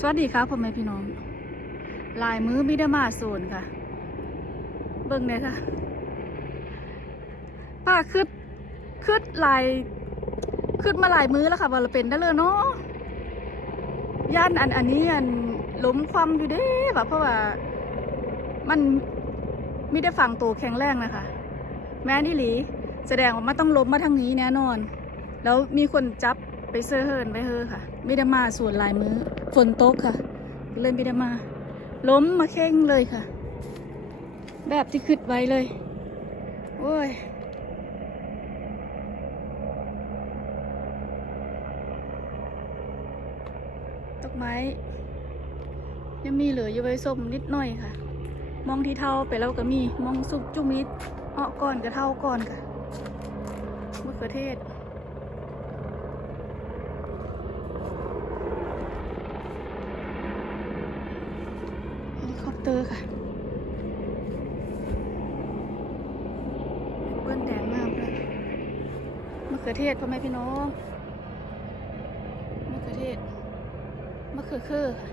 สวัสดีครับพ่อแม่พี่น้อง ลายมือมิดามาโซนค่ะ เบิ่งเลยค่ะ ป้าคืดคืดลายคืดมาลายมือแล้วค่ะว่าเราเป็นได้เลยเนาะย่านอันอันนี้อันล้มความอยู่เด้แบบเพราะว่ามันไม่ได้ฝังตัวแข็งแรงนะคะ แม่นี่หลี แสดงว่ามันต้องล้มมาทางนี้แน่นอน แล้วมีคนจับ ไปเซอร์เฮิร์นไปเฮอค่ะไม่ได้มาส่วนลายมือฝนตกค่ะ เลยไม่ได้มา ล้มมาเข่งเลยค่ะ แบบที่คิดไว้เลย โอ้ยดอกไม้ ยังมีเหลืออยู่ไว้ส้มนิดหน่อยค่ะ มองที่เท่าไปแล้วก็มี มองสุกจุ่มนิดอ้อก่อนก็เท่าก่อนค่ะมะเขือเทศ เฮลิคอปเตอร์ค่ะเปื้อนแดงมากเลยมะเขือเทศพ่อแม่พี่น้องมะเขือเทศมะเขือเคอค่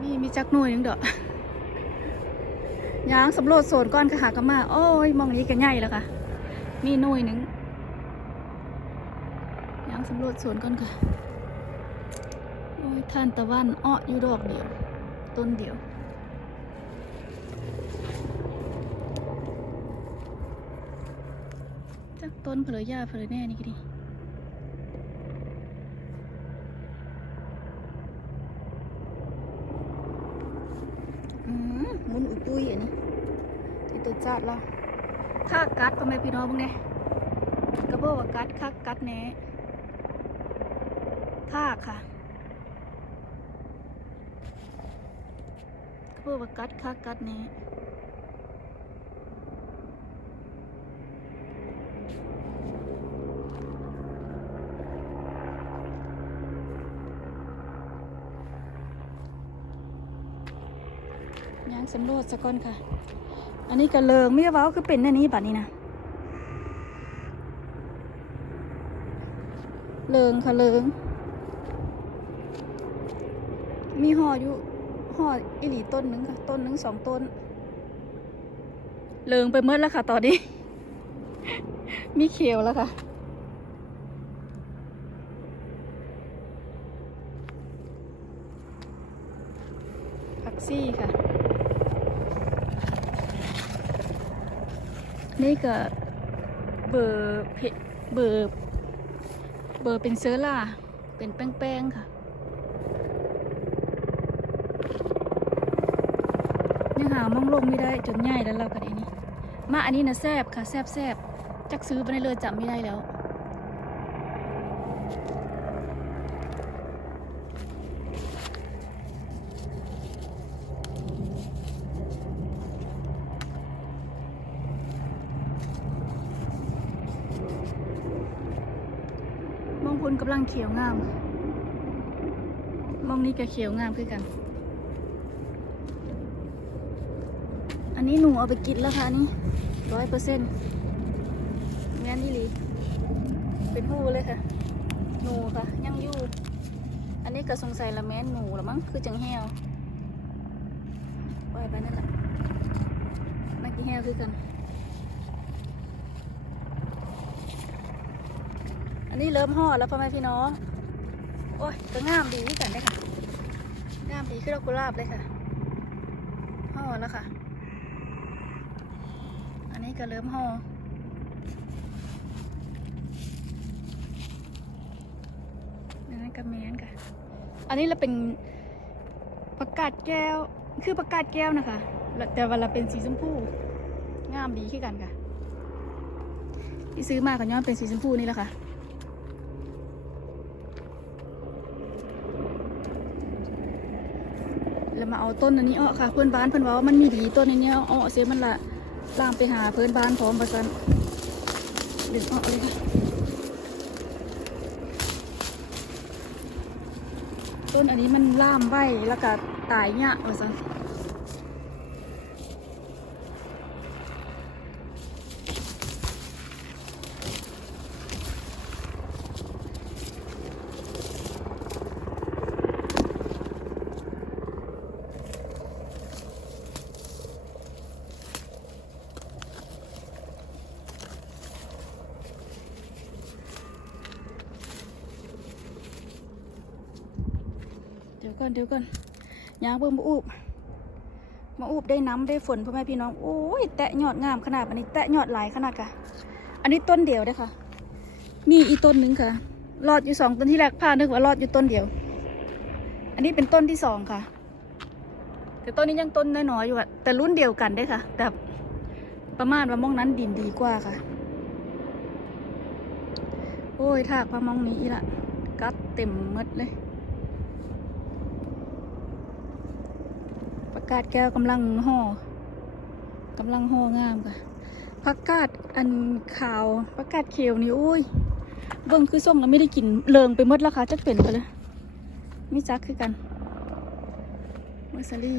มีมีจักหน่วยหนึงเด้อยางสำรวจโซนก้อนค่ะหากมาโอ้ยมองนี้กันใหญ่แล้วค่ะ มีหน่วยหนึ่งยางสำรวจโซนก้อนค่ะ ท่านตะวันอ้ออยู่ดอกเดียว ต้นเดียวจากต้นเพลยหญ้าเพลยแน่นี่ก็ดีมุนอุยปุยอันนี้ที่ตัวจัดละถ้ากัดทำไมพี่น้องมึงเนี่ยก็บอกว่ากัดคักกัดแน่ทาค่ะ ก็ เพื่อว่ากัดคักกัดแนี้ยางสำรวจสะก่อนค่ะ อันนี้กระเลิงไม่เว้าคือเป็นอันนี้บัดนี้นะ เลิงค่ะเลิง มีห่ออยู่ ห่ออิหลีต้นหนึ่งค่ะ ต้นหนึ่งสองต้น เลิงไปเมื่อแล้วค่ะ ตอนนี้ มีเขียวแล้วค่ะพักซี่ค่ะ นี่ก็เบอร์เพเบอร์เบอร์เป็นเซอร์ล่า เป็นแป้งๆค่ะ ยังหามองลงไม่ได้จนใหญ่แล้วเรากันนี้ มาอันนี้นะแซบค่ะแซบแซบจักซื้อไปในเรือจำไม่ได้แล้ว มองพุนกำลังเขียวงาม มองนี้ก็เขียวงามคือกัน นนี้หนูเอาไปกินแล้วค่ะนี่ร้อยเปอร์เซ็นต์งานนี่ลีเป็นผู้เลยค่ะ หนูค่ะยังอยู่ อันนี้ก็สงสัยละแม่นหนูละมั้งคือจังแฮวปไปนั่นแหละเมื่อกี้แฮวคือกัน อันนี้เริ่มห่อแล้วพ่อแม่พี่น้อง โอ้ยก็งามดีที่กันได้ค่ะงามดีขึ้นดอกกุหลาบเลยค่ะห่อแล้วค่ะ อันนี้ก็เริ่มห่ออันนั้นก็แมนค่ะ อันนี้เราเป็นประกาศแก้ว คือประกาศแก้วนะคะ แต่ว่าเราเป็นสีชมพู งามดีขึ้นกันค่ะ ที่ซื้อมาก็ย้อนเป็นสีชมพูนี่แหละค่ะแล้วมาเอาต้นอันนี้ออกค่ะ เพื่อนบ้านเพื่อนว่ามันมีดีต้นอันนี้เอาออกเสียมันละ ล่ามไปหาเพื่อนบ้านพร้อมประสันดึงออกเลยค่ะต้นอันนี้มันล่ามใบแล้วก็ตายเนี่ยประสัน เดี๋ยวก่อนยางเบิ่งมาอูบมาอูบได้น้ำได้ฝนพ่อแม่พี่น้อง โอ้ย แตะยอดงามขนาดอันนี้ แตะยอดหลายขนาดกะอันนี้ต้นเดียวได้ค่ะ มีอีต้นหนึงค่ะ รอดอยู่สองต้นที่แรกพานึกว่ารอดอยู่ต้นเดียว อันนี้เป็นต้นที่สองค่ะ แต่ต้นนี้ยังต้นน้อยๆอยู่อะแต่รุ่นเดียวกันได้ค่ะ แต่ประมาณว่ามองนั้นดินดีกว่าค่ะ โอ้ยถากมามองนี้อีละกัดเต็มมดเลย ประกาศแก้วกำลังห่อกำลังห่องามค่ะผักกาดอันขาวผักกาดเขียวนี่โอ้ยเบิ่งคือส้มแล้วไม่ได้กินเลิงไปหมดแล้วค่ะจักเป็นไปเลยมีจักคือกันเมอร์ซารี่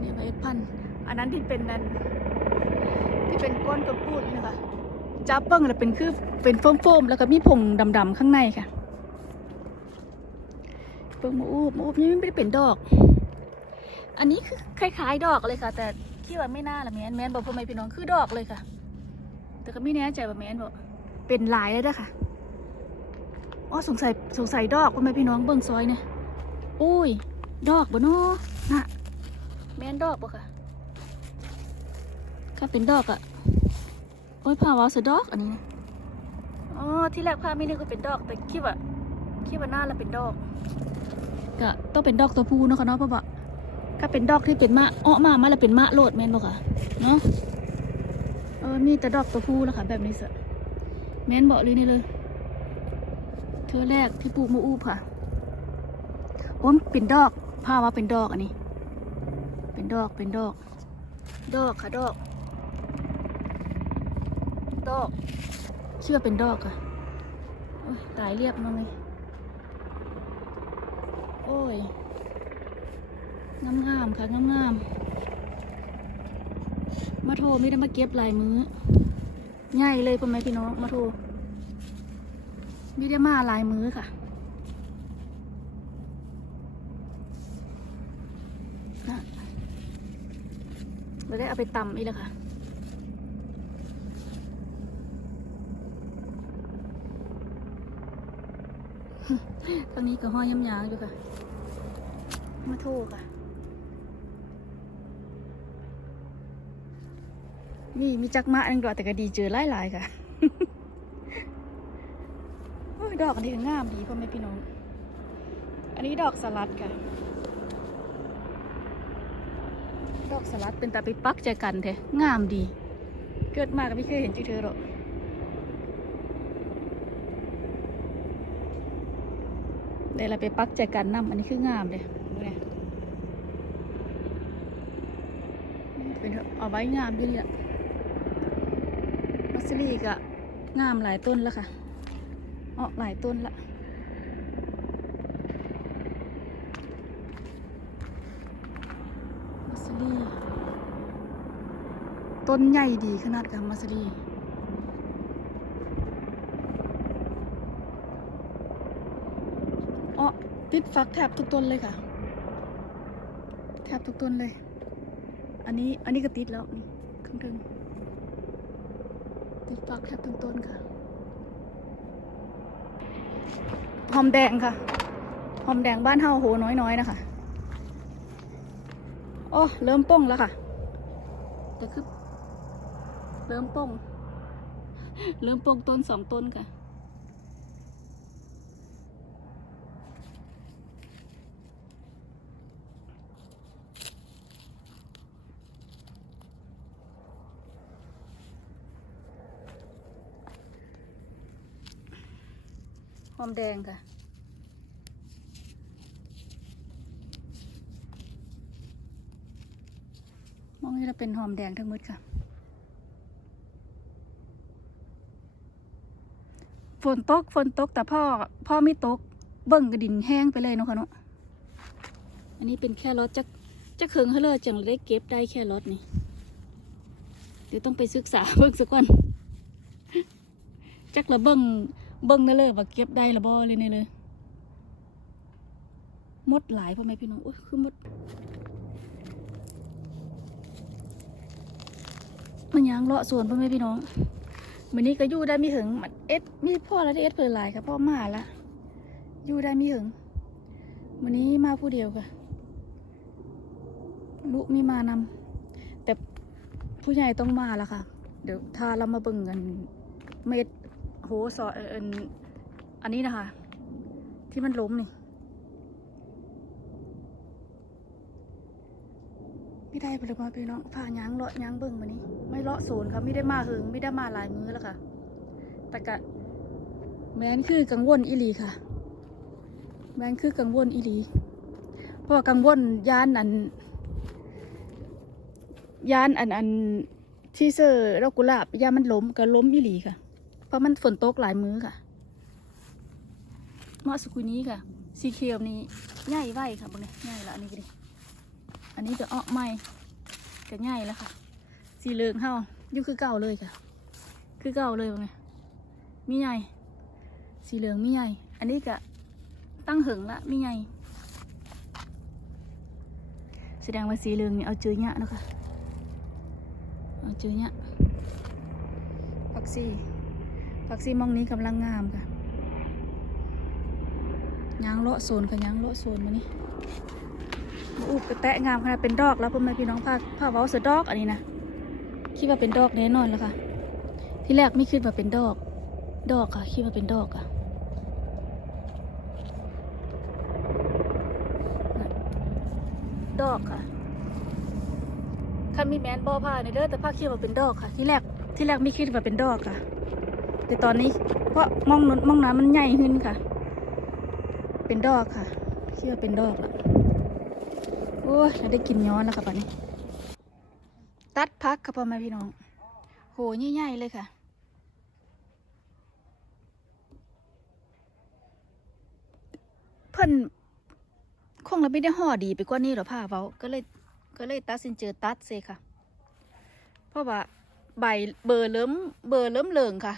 นี่ใบพันธุ์อันนั้นที่เป็นนันที่เป็นก้อนกระปูดนี่นะคะจับเบิ่งแล้วเป็นคือเป็นโฟมๆแล้วก็มีผงดำๆข้างในค่ะเบิ่งมาอูบมาอูบนี่ไม่ได้เป็นดอก อันนี้คือคล้ายๆดอกเลยค่ะ แต่ที่ว่าไม่น่าละแมนแมนบอกพ่อแม่พี่น้องคือดอกเลยค่ะ แต่ก็ไม่แน่ใจว่าแมนบอกเป็นลายเลยเด้อค่ะอ๋อสงสัยสงสัยดอกพ่อแม่พี่น้องเบิ่งซอยเนี่ยอุ้ย ดอกบ่เนาะนะแมนดอกบ่ค่ะถ้าเป็นดอกอะโอ้ยพาวาสดอกอันนี้ อ๋อ ที่แรกพาไม่นึกว่าเป็นดอก แต่คิดว่าคิดว่าหน้าแล้วเป็นดอก ก็ต้องเป็นดอกตัวผู้นะค่ะเนาะพ่อบอก ถ้าเป็นดอกที่เป็นมะอ้อมามาแล้วเป็นมะโลดแม่นบ่ค่ะเนาะเออมีแต่ดอกตัวผู้แล้วค่ะ แบบนี้สิแม่นบอกเลยนี่เลย เธอแรกที่ปลูกมะอูบค่ะโอ้มเป็นดอกผ้าว่าเป็นดอกอันนี้ เป็นดอกเป็นดอก ดอกค่ะดอก ดอก เชื่อเป็นดอกค่ะตายเรียบมาเลยโอ้ย งามงามค่ะงามงามมาโทรไม่ได้มาเก็บลายมือง่ายเลยพ่อแม่พี่น้องมาโทรไม่ได้มาลายมือค่ะเราได้เอาไปตำอีกแล้วค่ะตอนนี้ก็ห้อยย้ำยางอยู่ค่ะ มาโทรค่ะ นี่มีจักมะอันดอกแต่ก็ดีเจอหลายหลายๆค่ะดอกอันนี้ก็งามดีพ่อแม่พี่น้อง อันนี้ดอกสลัดค่ะ ดอกสลัดเป็นตาไปปักใจกันแท้งามดี เกิดมาก็ไม่เคยเห็นจือเธอหรอกเดี๋ยวเราไปปักใจกันน้ำอันนี้คืองามเลยดูเนี่ยเป็นเอาไว้งามด้วยนี่แหละ มัสลีก็งามหลายต้นแล้วค่ะออหลายต้นละมัสลีต้นใหญ่ดีขนาดกับมัสลีอ๋อติดฟักแทบทุกต้นเลยค่ะ แทบทุกต้นเลย อันนี้อันนี้ก็ติดแล้วนี่ข้างถึง ติดฟักแทบทั้งต้นค่ะ หอมแดงค่ะ หอมแดงบ้านเฮาโหน้อยๆ นะคะ โอ้ เริ่มป่งแล้วค่ะ แต่คือ เริ่มป่งเริ่มป่งต้นสองต้นค่ะ อมแดงค่ะ มองนี่จะเป็นหอมแดงทั้งหมดค่ะ ฝนตก ฝนตก แต่พ่อ พ่อไม่ตก เบิ่งกระดินแห้งไปเลยเนาะค่ะเนาะ อันนี้เป็นแค่รถจะจะเคืองเขาเลยจังได้เก็บได้แค่รถนี่ เดี๋ยวต้องไปศึกษาเบิ่งสักวันจักละเบิ่ง เบิ่งได้เลยว่าเก็บได้ละบ่เลยนี่เลยมดหลายพ่อแม่พี่น้องโอ้ยคือมดมันยางเลาะสวนพ่อแม่พี่น้องมื้อนี้ก็อยู่ได้มีหึงมันเอ็ดมีพ่อแล้วได้เอ็ดเพิ่หลายค่ะพ่อมาละอยู่ได้มีหึงวันนี้มาผู้เดียวค่ะลูกไม่มานำแต่ผู้ใหญ่ต้องมาล้วค่ะ เดี๋ยวถ้าเรามาเบิ่งกันเม็ด โหสออ,อนอันนี้นะคะ ที่มันล้มนี่ ไม่ได้ไปเลยมาพี่น้องผ่าย้างเลาะย้างเบิ่งมานี้ ไม่เลาะโซนค่ะไม่ได้มาหึงไม่ได้มาหลายมื้อแล้วค่ะ แต่กะแมนคือกังวลอีหลีค่ะ แมนคือกังวลอีหลี เพราะว่ากังวลยานอันยานอันอันที่เซอร์ดอกกุลาบยานมันล้มก็ล้มอีหลีค่ะ ราะมันฝนตกหลายมื้อค่ะมื่อสักครู่นี้ค่ะ สีเขียวนี้ใหญ่ไว้ค่ะบางนี้ใหญ่ละอันนี้ก็ดิอันนี้ก็อ้อใหม่ก็ใหญ่แล้วค่ะ สีเหลืองเฮาอยู่คือเก่าเลยค่ะ คือเก่าเลยบางนี้มีใหญ่สีเหลืองมีใหญ่อันนี้ก็ตั้งหึงละมีไงแสดงว่าสีเหลืองนี่เอาเจอเนี้ยนะคะเอาเจอเนี้ยผักซี ผักซีมองนี้กำลังงามค่ะยางเลาะโซนค่ะยางเลาะโซนมานี่อุบกระแตะงามขนาดเป็นดอกแล้วพ่อแม่พี่น้องภาคภาคเว้าเสือดอกอันนี้นะคิดว่าเป็นดอกแน่นอนแล้วค่ะ ที่แรกไม่คิดว่าเป็นดอก ดอกค่ะคิดว่าเป็นดอกค่ะดอกค่ะคันมีแมนบอผ้าในเด้อแต่ผ้าคิดว่าเป็นดอกค่ะ ที่แรกที่แรกไม่คิดว่าเป็นดอกค่ะ แต่ตอนนี้เพราะมองนนมองน้ำมันใหญ่ขึ้นค่ะ เป็นดอกค่ะคิดว่าเป็นดอกละโอ้ยเราได้กินย้อนแล้วค่ะป่านนี้ ตัดพักค่ะพ่อแม่พี่น้อง โหใหญ่ๆเลยค่ะเพิ่นคงเราไม่ได้ห่อดีไปกว่านี้หรอผ้าเว้าก็เลยก็เลยตัดสินใจอตัดเซค่ะ เพราะว่าใบเบอร์เริ่มเบอร์เริ่มเหลืองค่ะ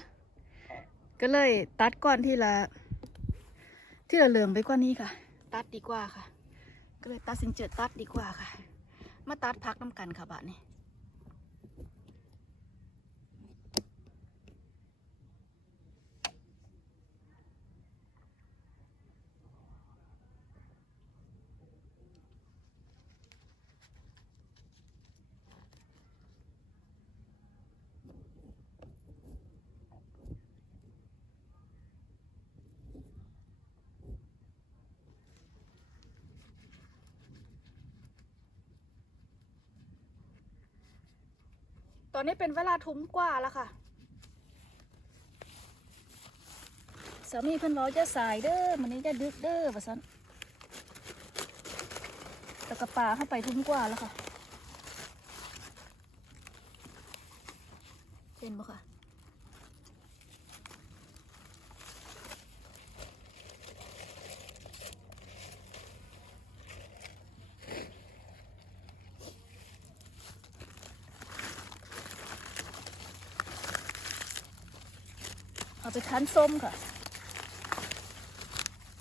ก็เลยตัดก่อนที่ละที่ละเหลือมไปกว่านี้ค่ะ ตัดดีกว่าค่ะ ก็เลยตัดสินเจตัดดีกว่าค่ะ มาตัดพักน้ำกันค่ะบาทนี้ ตอนนี้เป็นเวลาทุ่มกว่าแล้วค่ะสามีเพิ่นบอกจะสายเด้อมันนี้จะดึกเด้อว่าซั่นแต่กระป๋าเข้าไปทุ่มกว่าแล้วค่ะ เป็นบ่ค่ะ เอา ไปคั้นส้มค่ะ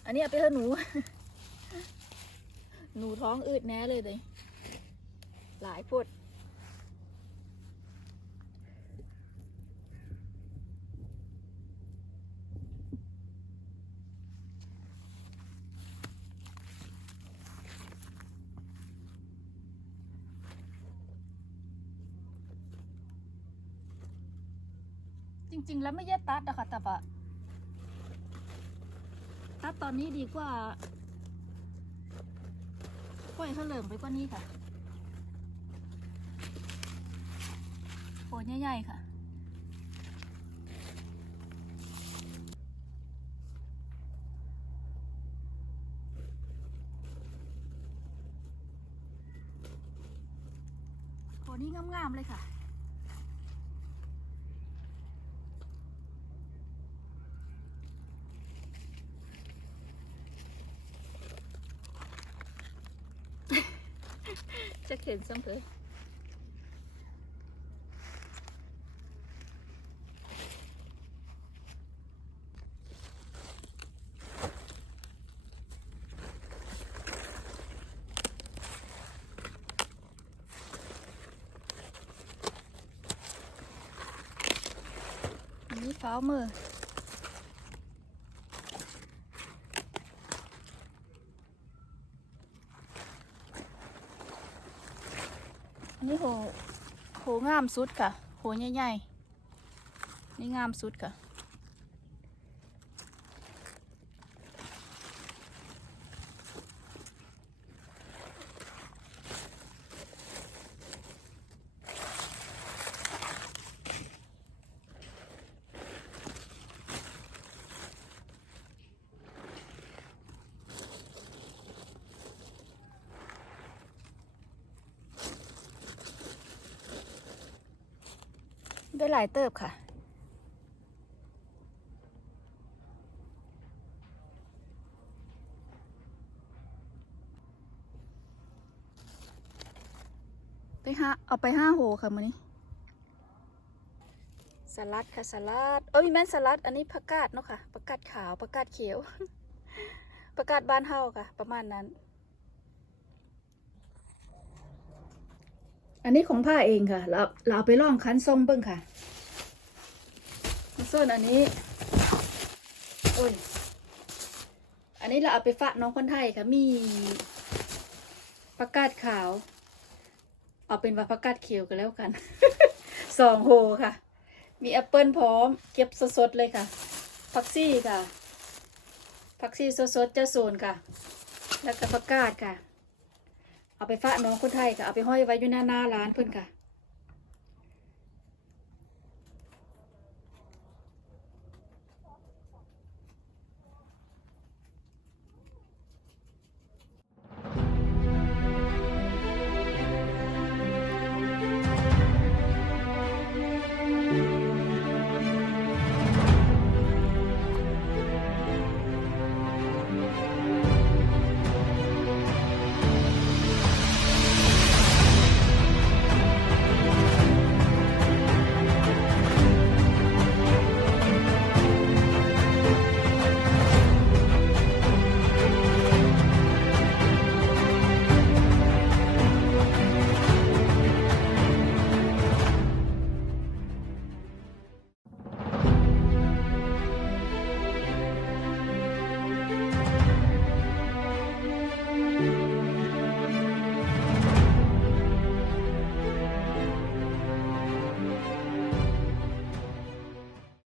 อันนี้เอาไปเถอะหนู หนูท้องอืดแน่เลยเลย หลายพด ริง ๆ แล้วไม่แย่ตัดอะคะแต่ปะตัดตอนนี้ดีกว่าปล่อยเขาเหลิงไปกว่านี้ค่ะโคนใหญ่ๆค่ะโคนนี้งามๆเลยค่ะ จะเข็นซ้ำเถอะอั นี่โหโหงามสุดค่ะ โหใหญ่ๆนี่งามสุดค่ะ ได้หลายเติบค่ะ ไปห้าเอาไปห้าโหค่ะมื้อนี้สลัดค่ะสลัดเอ้ยแม่นสลัด อันนี้ผักกาดเนาะค่ะผักกาดขาวผักกาดเขียวผักกาดบ้านเฮาค่ะ ประมาณนั้น อันนี้ของผ้าเองค่ะ เราเราเอาไปล่องคันส้มเบิ้งค่ะ ส่วนอันนี้ โอ้ย อันนี้เราเอาไปฝากน้องคนไทยค่ะ มีประกาศขาว เอาเป็นว่าประกาศเขียวกันแล้วกัน สองโฮค่ะ มีแอปเปิลพร้อม เก็บสดๆเลยค่ะ ผักซี่ค่ะ ผักซี่สดๆจ้าโซนค่ะ แล้วก็ประกาศค่ะ เอาไปฝากน้องคนไทยค่ะเอาไปห้อยไว้อยู่หน้าหน้าร้านเพื่อนค่ะ